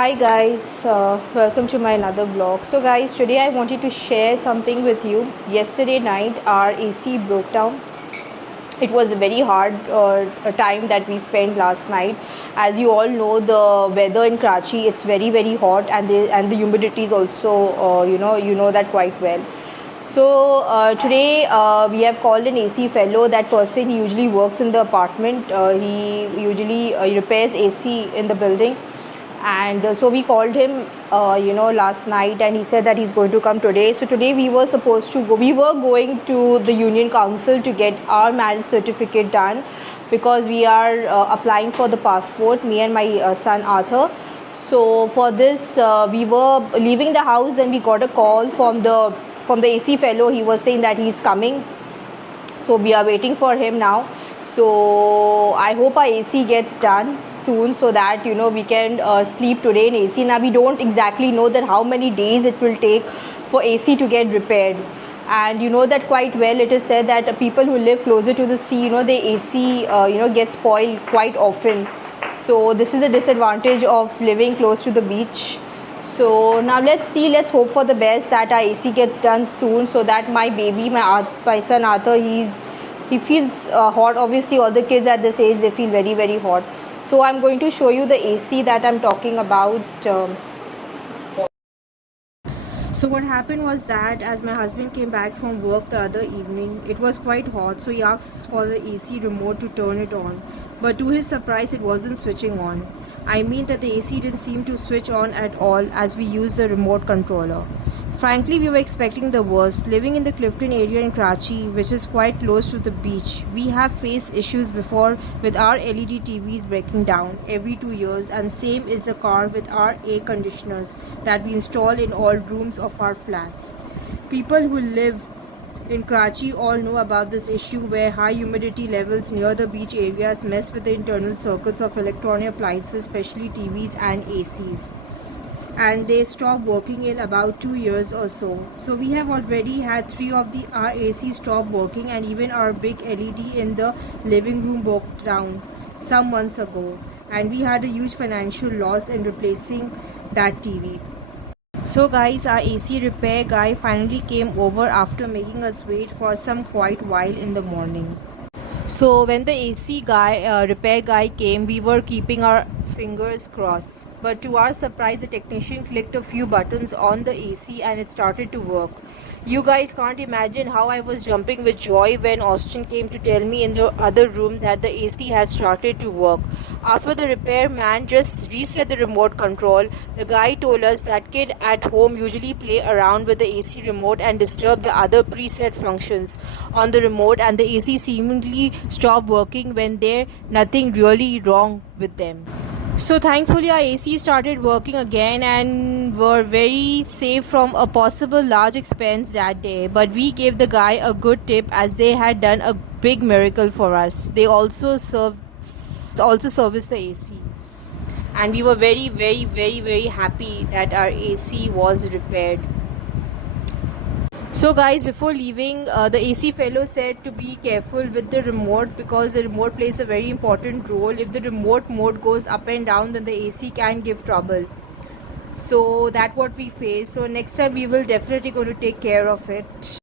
Hi guys, welcome to my another vlog. So guys, today I wanted to share something with you. Yesterday night our AC broke down. It was a very hard time that we spent last night. As you all know, the weather in Karachi, it's very hot, and the humidity is also you know that quite well. So today we have called an AC fellow. That person, he usually works in the apartment. He usually repairs AC in the building, and so we called him last night, and he said that he's going to come today. So today we were supposed to go, we were going to the union council to get our marriage certificate done, because we are applying for the passport, me and my son Arthur. So for this we were leaving the house, and we got a call from the AC fellow. He was saying that he's coming, so we are waiting for him now. So I hope our AC gets done soon, so that we can sleep today in AC. Now we don't exactly know that how many days it will take for AC to get repaired, and you know that quite well. It is said that people who live closer to the sea, the AC gets spoiled quite often. So this is a disadvantage of living close to the beach. So now let's see, let's hope for the best that our AC gets done soon, so that my baby, my son Arthur, he feels hot. Obviously all the kids at this age, they feel very hot. So I'm going to show you the AC that I'm talking about. So what happened was that as my husband came back from work the other evening, it was quite hot, so he asked for the AC remote to turn it on. But to his surprise, it wasn't switching on. I mean that the AC didn't seem to switch on at all as we used the remote controller. Frankly, we were expecting the worst. Living in the Clifton area in Karachi, which is quite close to the beach, we have faced issues before with our LED TVs breaking down every 2 years, and same is the car with our air conditioners that we install in all rooms of our flats. People who live in Karachi all know about this issue, where high humidity levels near the beach areas mess with the internal circuits of electronic appliances, especially TVs and ACs, and they stop working in about 2 years or so. So we have already had 3 of our AC stop working, and even our big LED in the living room broke down some months ago, and we had a huge financial loss in replacing that TV. So guys, our AC repair guy finally came over after making us wait for some quite while in the morning. So when the AC guy, repair guy came, we were keeping our fingers crossed. But to our surprise, the technician clicked a few buttons on the AC and it started to work. You guys can't imagine how I was jumping with joy when Austin came to tell me in the other room that the AC had started to work. After the repairman just reset the remote control, the guy told us that kids at home usually play around with the AC remote and disturb the other preset functions on the remote, and the AC seemingly stop working when there's nothing really wrong with them. So thankfully our AC started working again, and were very safe from a possible large expense that day. But we gave the guy a good tip, as they had done a big miracle for us. They also serviced the AC, and we were very happy that our AC was repaired. So guys, before leaving, the AC fellow said to be careful with the remote, because the remote plays a very important role. If the remote mode goes up and down, then the AC can give trouble. So that's what we face. So next time we will definitely going to take care of it.